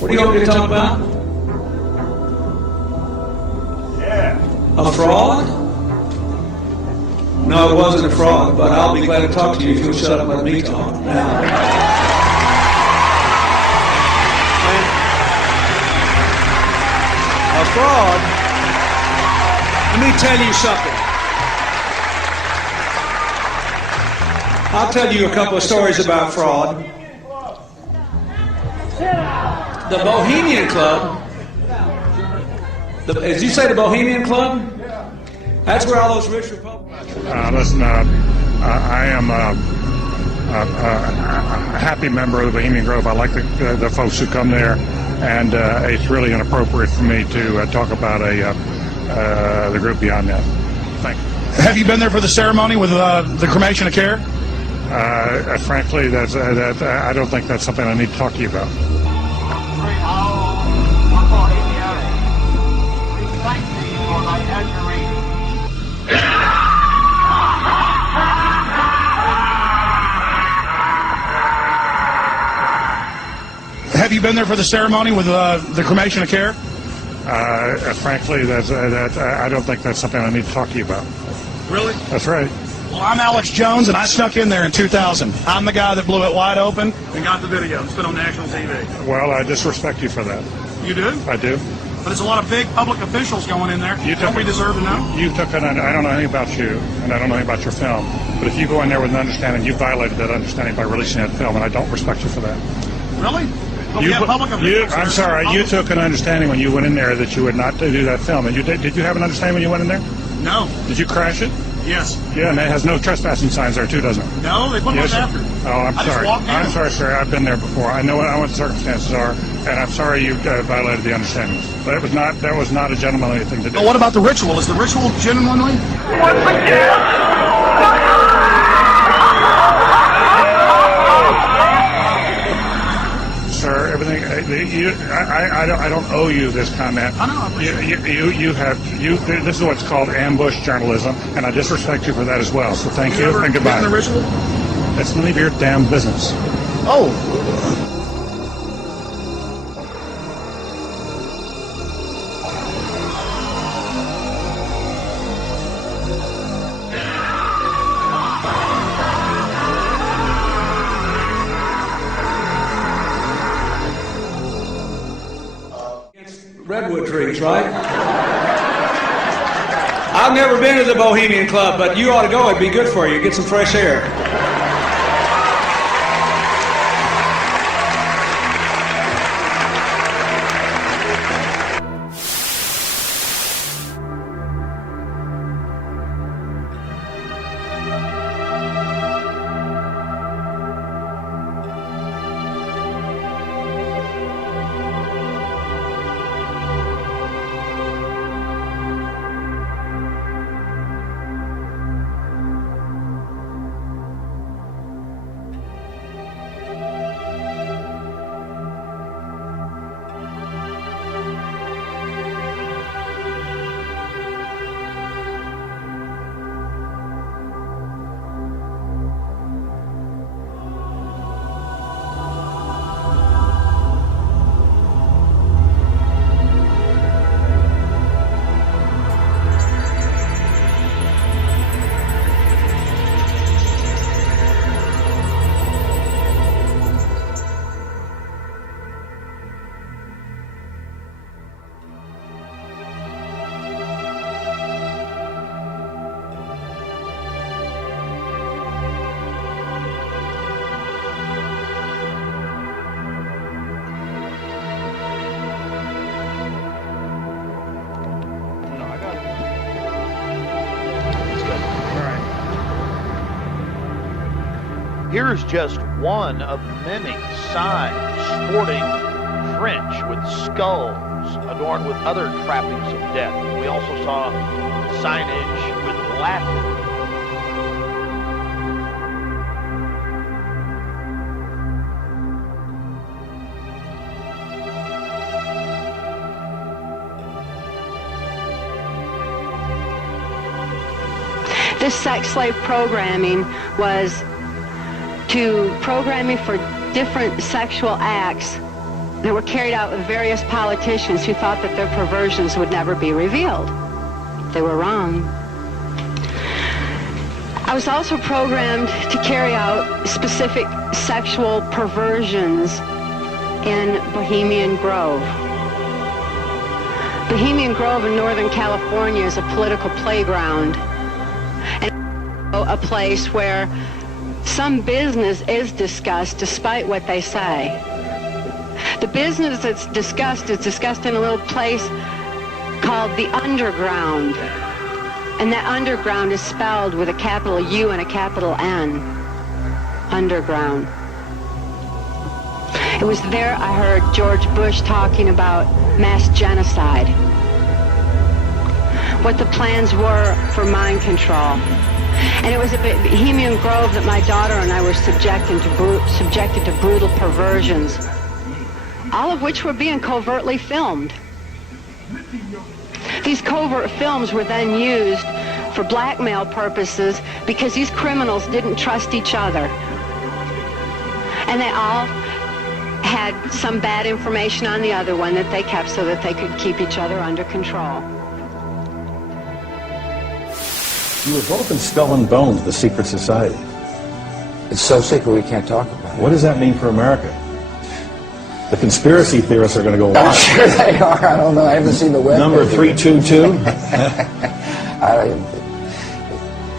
What do you want me to talk about? Yeah. A fraud? No, it wasn't a fraud, but I'll be glad to talk to you if you'll shut up and let me talk. A fraud? Let me tell you something. I'll tell you a couple of stories about fraud. The Bohemian Club, did you say the Bohemian Club? That's where all those rich Republicans... Listen, I am a happy member of the Bohemian Grove. I like the folks who come there, and it's really inappropriate for me to talk about the group beyond that. Thank you. Have you been there for the ceremony with the cremation of care? Frankly, I don't think that's something I need to talk to you about. Have you been there for the ceremony with the cremation of care? Frankly, I don't think that's something I need to talk to you about. Really? That's right. Well, I'm Alex Jones, and I snuck in there in 2000. I'm the guy that blew it wide open and got the video. It's been on national TV. Well, I disrespect you for that. You do? I do. But there's a lot of big public officials going in there. Don't we deserve to know? I don't know anything about you, and I don't know anything about your film. But if you go in there with an understanding, you violated that understanding by releasing that film, and I don't respect you for that. Really? But we have public officials. I'm sorry, you took an understanding when you went in there that you would not do that film. And did you have an understanding when you went in there? No. Did you crash it? Yes. Yeah, and it has no trespassing signs there too, doesn't it? No, they put yes, one after. Oh, I'm sorry. I'm sorry, sir. I've been there before. I know what the circumstances are, and I'm sorry you violated the understandings. But that was not a gentlemanly thing to do. But what about the ritual? Is the ritual genuinely? Once again! Sir, everything. I don't owe you this comment. I know. This is what's called ambush journalism, and I disrespect you for that as well. So thank you and goodbye. The ritual? It's none of your damn business. Oh. Redwood trees, right? I've never been to the Bohemian Club, but you ought to go. It'd be good for you. Get some fresh air. Here's just one of many signs sporting French with skulls adorned with other trappings of death. We also saw signage with Latin. This sex slave programming was to programming for different sexual acts that were carried out with various politicians who thought that their perversions would never be revealed. They were wrong. I was also programmed to carry out specific sexual perversions in Bohemian Grove. Bohemian Grove in Northern California is a political playground and a place where some business is discussed despite what they say. The business that's discussed is discussed in a little place called the Underground. And that underground is spelled with a capital U and a capital N. Underground. It was there I heard George Bush talking about mass genocide. What the plans were for mind control. And it was at Bohemian Grove that my daughter and I were subjected to brutal perversions, all of which were being covertly filmed. These covert films were then used for blackmail purposes because these criminals didn't trust each other. And they all had some bad information on the other one that they kept so that they could keep each other under control. You were both in Skull and Bones, the secret society. It's so secret we can't talk about it. What does that mean for America? The conspiracy theorists are going to go I'm wild. sure they are. I don't know. I haven't seen the web. Number 322.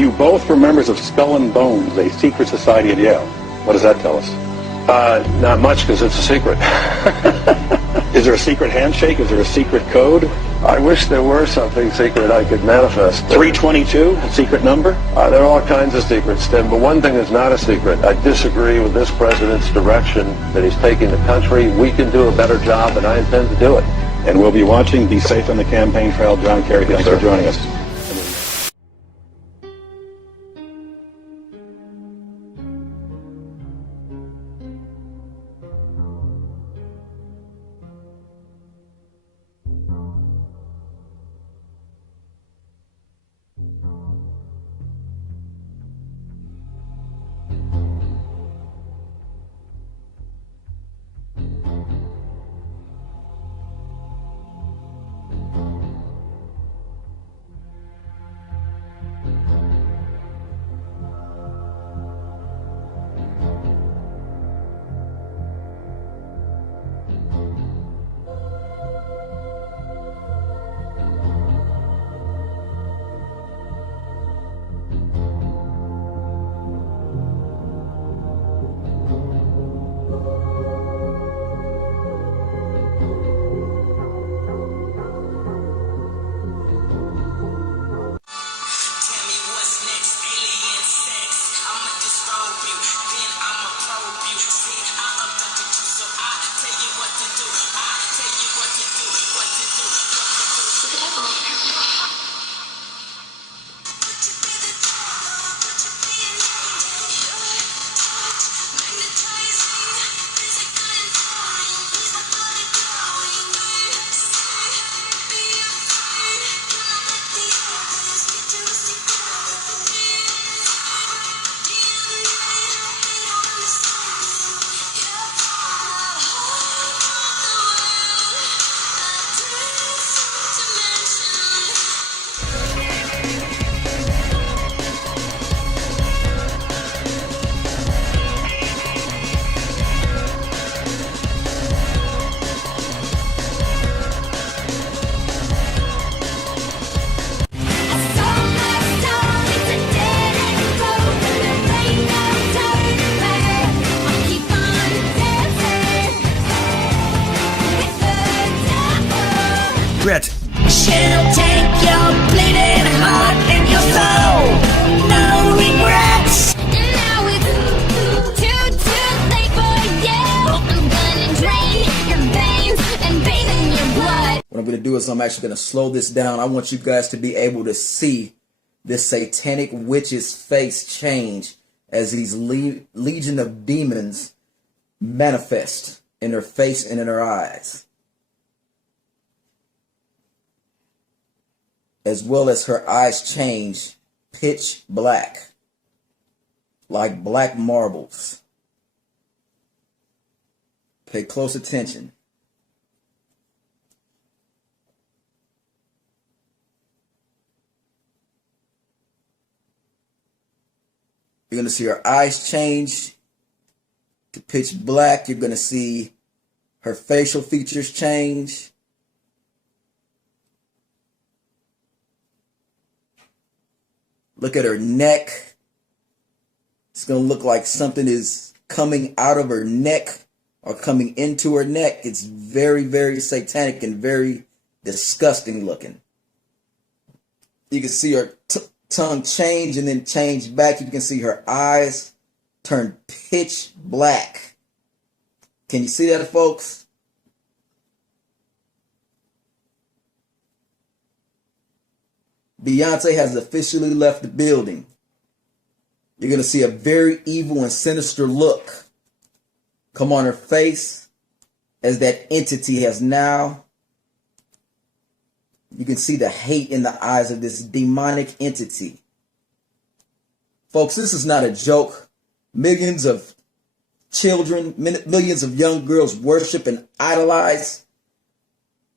You both were members of Skull and Bones, a secret society at Yale. What does that tell us? Not much, because it's a secret. Is there a secret handshake? Is there a secret code? I wish there were something secret I could manifest. 322, a secret number? There are all kinds of secrets, Tim, but one thing is not a secret. I disagree with this president's direction that he's taking the country. We can do a better job, and I intend to do it. And we'll be watching. Be safe on the campaign trail. John Kerry, thanks for joining us. She'll take your bleeding heart and your soul. No regrets. And now it's too late for you. I'm gonna drain your veins and bathe in your blood. What I'm going to do is I'm actually going to slow this down. I want you guys to be able to see this satanic witch's face change as these legion of demons manifest in her face and in her eyes, as well as her eyes change pitch black, like black marbles. Pay close attention. You're going to see her eyes change to pitch black. You're going to see her facial features change. Look at her neck. It's going to look like something is coming out of her neck or coming into her neck. It's very, very satanic and very disgusting looking. You can see her tongue change and then change back. You can see her eyes turn pitch black. Can you see that, folks? Beyonce has officially left the building. You're going to see a very evil and sinister look come on her face as that entity has now. You can see the hate in the eyes of this demonic entity. Folks, this is not a joke. Millions of children, millions of young girls worship and idolize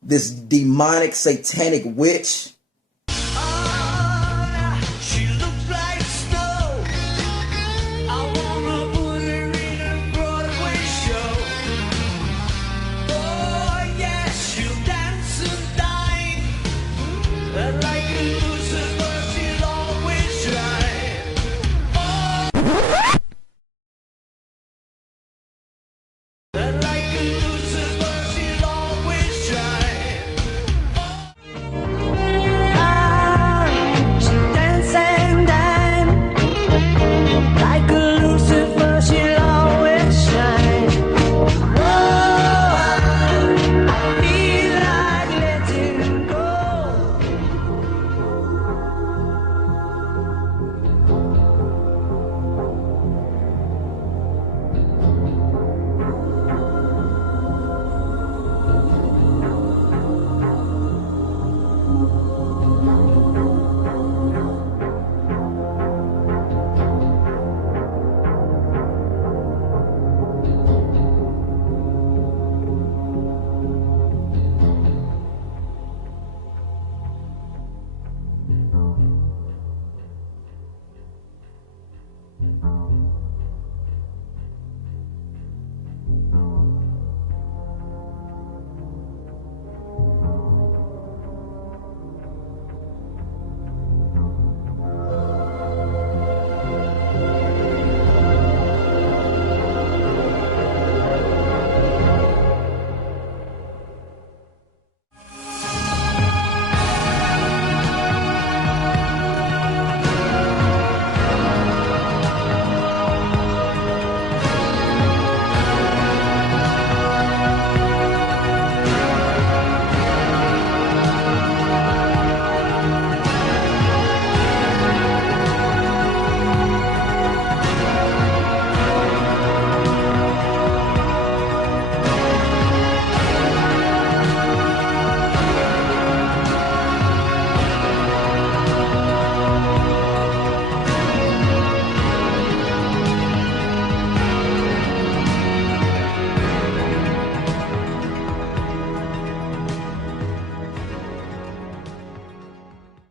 this demonic satanic witch. Like